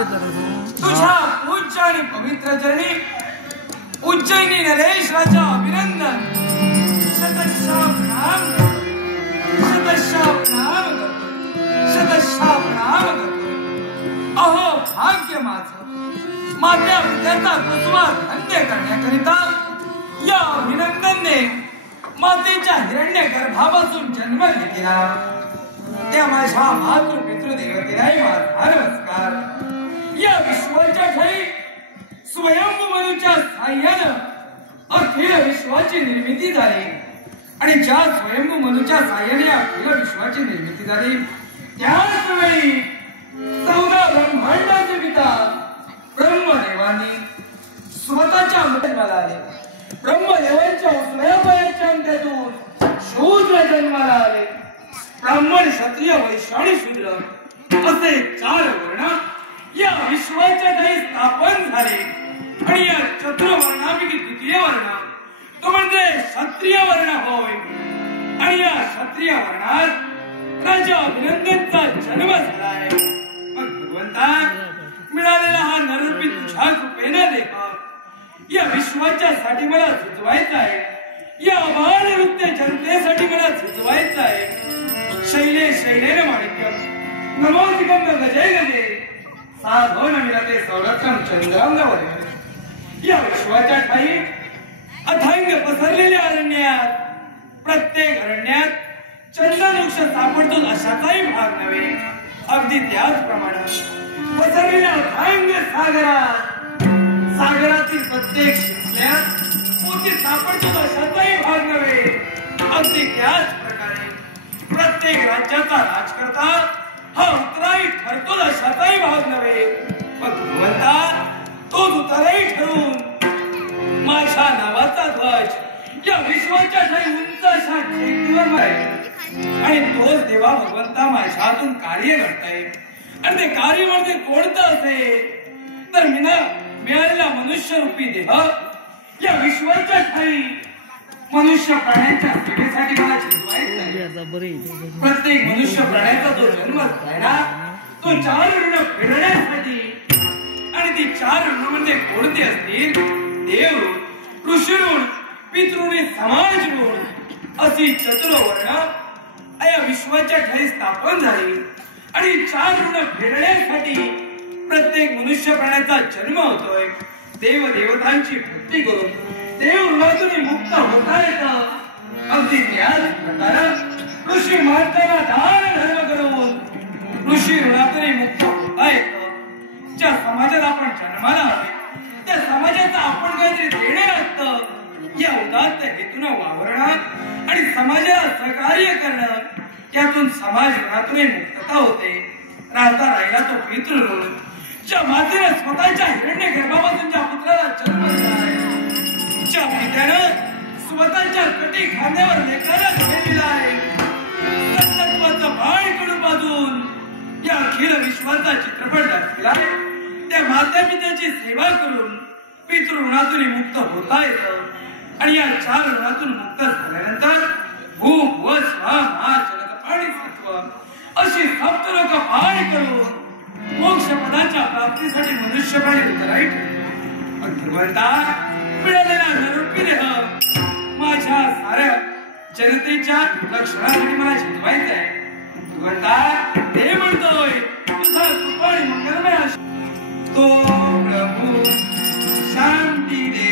तुझ्या पूज्य आणि पवित्र चरणी उज्जैनी नरेश राजा अभिनंदन. शतशः प्रणाम शतशः प्रणाम शतशः प्रणाम. अहो भाग्य माझं माझ्या विद्याचा कुसुमा धन्य करण्याकरिता या अभिनंदनने मातेच्या हिरण्य गर्भापासून जन्म घेतला. त्या माझ्या मातृ पितृदेवतेलाही माझा नमस्कार. या विश्वाच्या ठाई स्वयंभू मनुच्या साह्यानं अखिल विश्वाची निर्मिती झाली आणि ज्या स्वयंभू मनुच्या साह्याने अखिल विश्वाची निर्मिती झाली त्याच वेळी 14 ब्रह्मांडाचे पिता ब्रह्मदेवांनी स्वतःच्या जन्माला आले. ब्रह्मदेवांच्या उसळ्या पायाच्या अंगातून शूद्र जन्माला आले. ब्राह्मण क्षत्रिय वैश्य आणि शूद्र असे 4 वर्ण या विश्वाच्या ठाई स्थापन झाले आणि या चतुर्वर्णापैकी द्वितीय वर्ण तो म्हणजे क्षत्रिय वर्ण होय. आणि या क्षत्रिय वर्णात राजा अभिनंदनचा जन्म झालाय. मग भगवंता मिळालेला हा नररूपी तुझ्या कृपेनं लेख या विश्वाच्या साठी मला झुजवायचा आहे. या अबाल नृत्य जनतेसाठी मला झुजवायचा आहे. शैले शैलेन माणिक्यम नमोदिकम गजय गजे साधो नमिरते सौरक्षम चंद्रांगावर. या विश्वाच्या ठाई अथांग पसरलेल्या अरण्यात प्रत्येक अरण्यात चंदनवृक्ष सापडतो अशाचाही भाग नव्हे. अगदी त्याचप्रमाणे पसरलेल्या अथांग सागरातील प्रत्येक शिरल्यात मोती सापडतो अशाचाही भाग नव्हे. अगदी त्याच प्रकारे प्रत्येक राज्याचा राजकर्ता हा उत्तराई ठरतो अशाचाही भाग नव्हे. मग भगवंता तो उतराई ठरून माझ्या नावाचा ध्वज या विश्वाच्या ठाई उंच अशा टेकडीवर आहे आणि तोच देवा भगवंता माझ्यातून कार्य करताय. आणि ते कार्य म्हणजे कोणतं असेल तर मिळालेला मनुष्य रूपी देह या विश्वाच्या ठाई मनुष्य प्राण्यांच्या सेवेसाठी मला झिजवायचा आहे. प्रत्येक मनुष्य प्राण्याचा जो जन्म झालाय ना तो 4 ऋण फेडण्यासाठी. आणि ती 4 ऋण म्हणजे कोणते असतील? देव ऋषिऋण पितृऋण समाज ऋण अशी चतुर्वर्ण या विश्वाच्या ठाई स्थापन झाली. आणि 4 ऋण फेडण्यासाठी प्रत्येक मनुष्य प्राण्याचा जन्म होतोय. देव देवतांची भक्ती करून देव ऋणातून मुक्त होता येतं. अगदी त्याच प्रकारे ऋषी माणसाला दान धर्म करून ऋषी ऋणातून मुक्त होता येतं. ज्या समाजात आपण जन्माला आले त्या समाजाचं आपण काहीतरी देणं असतं. या उदात्त हेतून वावरणं आणि समाजाला सहकार्य करणं त्यातून समाज ऋणातून मुक्तता होते. राहता राहिला तो पितृऋण. ज्या मातेने स्वतःच्या हिरण्य गर्भापासून ज्या पुत्राला जन्म दिला आहे, ज्या पित्यानं स्वतःच्या कटी खांद्यावर लेकराला दिला आहे, सत्तत्वाचं बाळ कडून बाजून या अखिल विश्वाचा चित्रपट दाखवला आहे. त्या माता पित्याची सेवा करून पितृऋणातून मुक्त होता येतं. आणि या 4 ऋणातून मुक्त झाल्यानंतर भू भुव स्वा मा जलद पाणी सत्व अशी सप्तलोक पार करून मोक्ष पदाच्या प्राप्तीसाठी मनुष्य प्राणी उतराई ठेवले. भगवंता मिळालेला नरूपी देह माझ्या साऱ्या जनतेच्या लक्षणासाठी मला झिजवायचं आहे. भगवंता ते म्हणतोय तुझा कृपा आणि मंगलमय तो प्रभू शांती दे.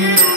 रे